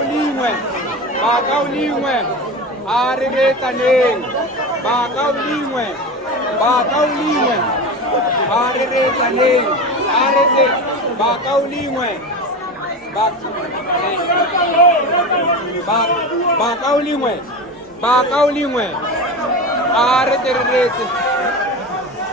Bakaulingwe, Bakaulingwe, Ariretaneng, Bakaulingwe, Bakaulingwe, Ariretaneng, Arete, Bakaulingwe, Bakaulingwe, Bakaulingwe, Areterete,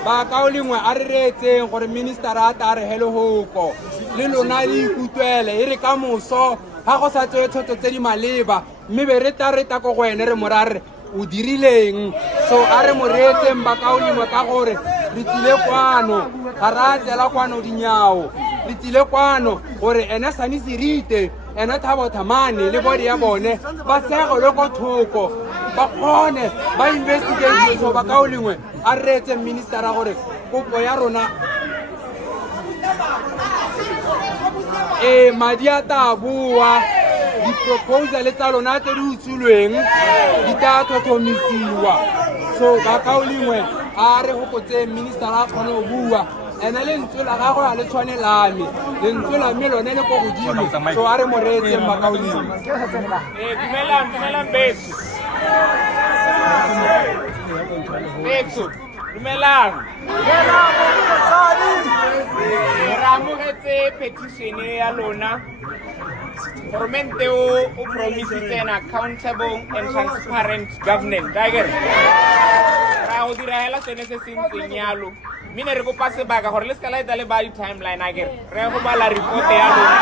Bakaulingwe, Arete, gore minister a ta re hele hoko, le lona le ikutlwele, e re ka moso, ha go sa tsoe thotso tse di maleba, mme be re ta ko go ene re morare o dirileng. So a re moretseng Bakaulingwe ka gore re tsile kwano, ga ra tsela kwano dinyao, re tsile kwano gore ene Sani Sirite, ene Thabo Thamane le body ya bone ba sego le go thoko ba kgone ba investigate. So Bakaulingwe a retse minister a gore kopo ya rona madi a ta bua, di-proposal tsa lona tse di utsulweng di tla tlhotlhomisiwa. So Bakaulingwe a re gopotse minister a kgone go bua, ene lentswe la gagwe a le tshwane lame, lentswe la mme lone le ko godimo. So a re mo reetseng Bakaulingwe. Dumelang Betso. Betso, dumelang. Re amogetse petition ya lona. Goromente o promisitse an accountable and transparent government. Ra go diragela sone se se ntseng yalo. Mme ne re kopa sebaka gore le se ka laetsa le ba di-timeline akere re go bala report ya lona.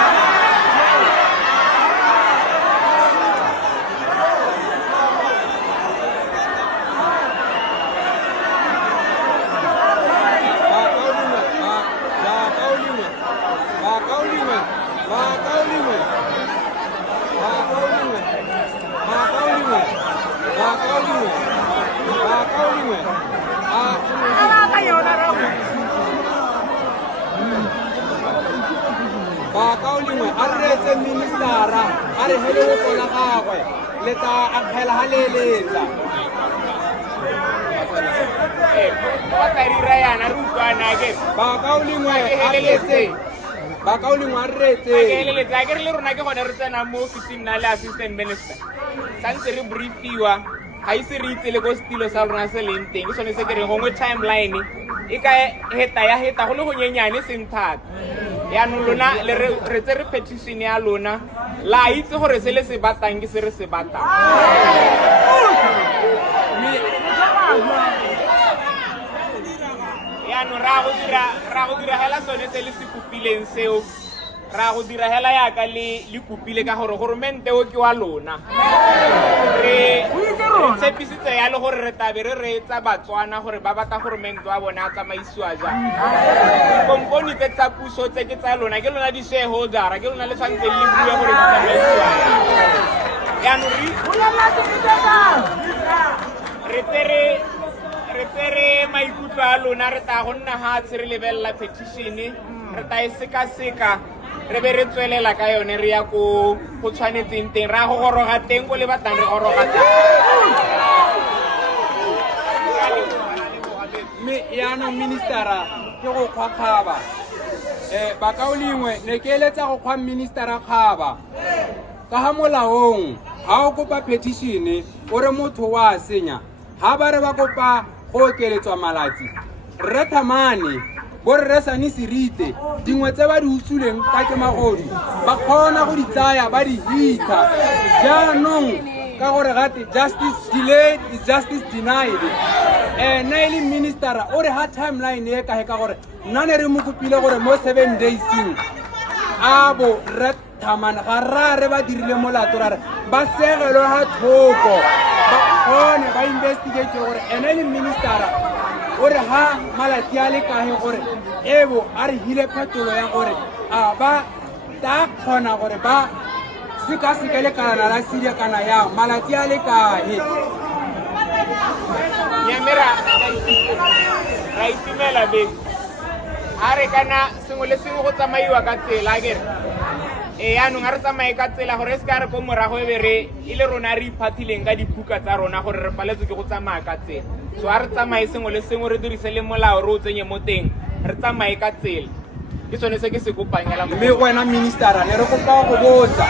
Bakaulingwe a retse ministera a re hele go la gagwe le ta akgela ha leletsa Ba ka dira yana re utlwana akere. Bakaulingwe a retse Bakaulingwe a retse Akeletsa akere le rona ke gone re tsena mo ofising na le assistant minister. Santse re briefiwa ga ise re itse le go stilo sa rona se leng teng. Ke sone se ke reng gongwe timeline e ka heta go le go nyenyane seng thata. Yaanong lona re tse re petition ya lona la itse gore se le se batang ke se re se batang. Yaanong ra go dira hela sone se le se kopileng seo, ra go dira hela yaka le kopile ka gore goromente o ke wa lona. Re tshepisitse ya le gore re tabe re reetsa Batswana gore ba batla goromente wa bona a tsamaisiwa jang. Komponi tse tsa puso tse ke tsa lona, ke lona di-shareholder, ke lona le tshwantseng le bue gore di tsamaisiwa. Yaanong re tsere maikutlo a lona, re ta go nna hatshe re lebelela petition, re ta e seka-seka re be re tswelela ka yone re ya go tshwanetseng teng, ra go goroga teng go le batlang re goroga teng. mme yaanong ministera ke go kgwa-kgaba. Bakaulingwe ne ke eletsa go kgwa ministera kgaba ka ga molaong ga o kopa petition o re motho wa senya, ga ba re ba kopa go okeletswa malatsi, Rre Thamane borre Sani Sirite dingwe tse ba di utsuleng ka ke magodu ba kgona go di tsaya ba di hita. Jaanong ka gore gate justice delayed is justice denied. Na e le ministera o re ha timeline e ka gore nna ne re mo kopile gore mo 7 daysing abo Rre Thamane ga rare ba dirile molato ra re ba segelo ha thoko ba kgone ba investigate gore ene le ministera o re ha malatsi a le kae gore ebo a re hile phetolo ya gore a ba ta kgona gore ba seka-seka le kana la Syria kana ya malatsi a le kae. Nyamera ra itumela be a re kana sengwe le sengwe go tsamaiwa ka tsela akere. Yaanong a re tsamaye ka tsela gore se ka re ko morago e be re e le rona re iphathileng ka dibuka tsa rona gore re paletswe ke go tsamaya ka tsela. So a re tsamaye sengwe le sengwe re dirise le molao re o tsenye mo teng, re tsamaye ka tsela. Ke sone se ke se kopanyela mme wena ministera ne re kopa go botsa